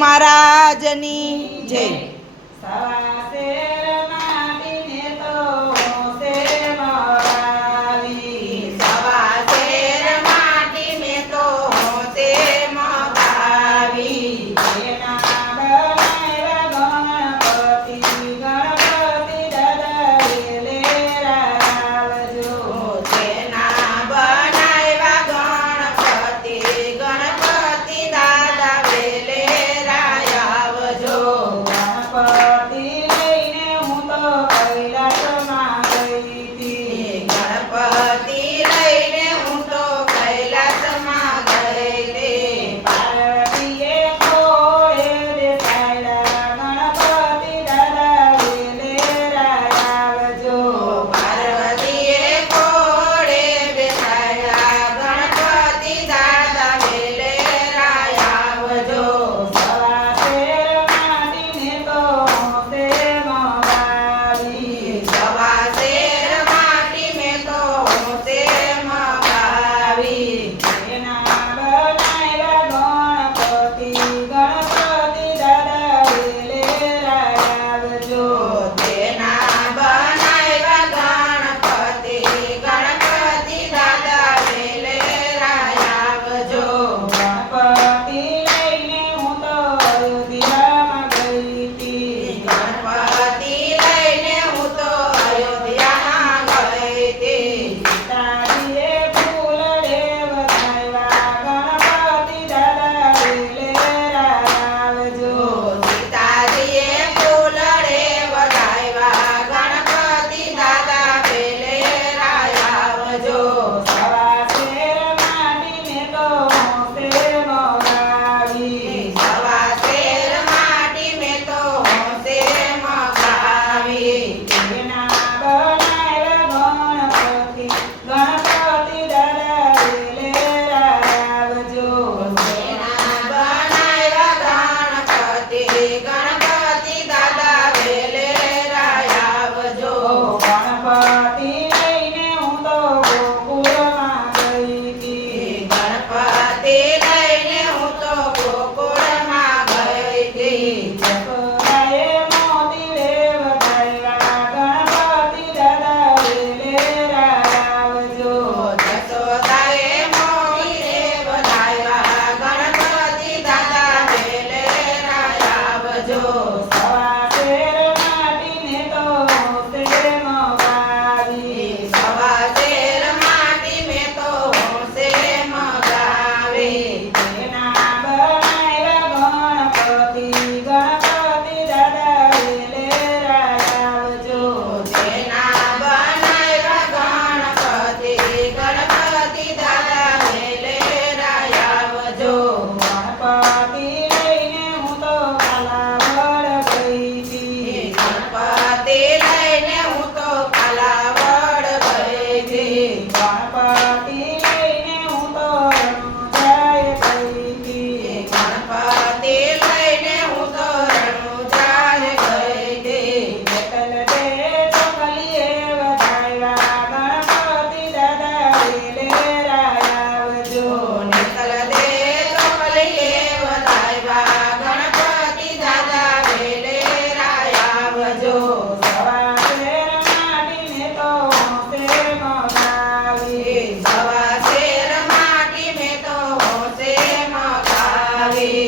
મહારાજની જય. chega. Dios. Ave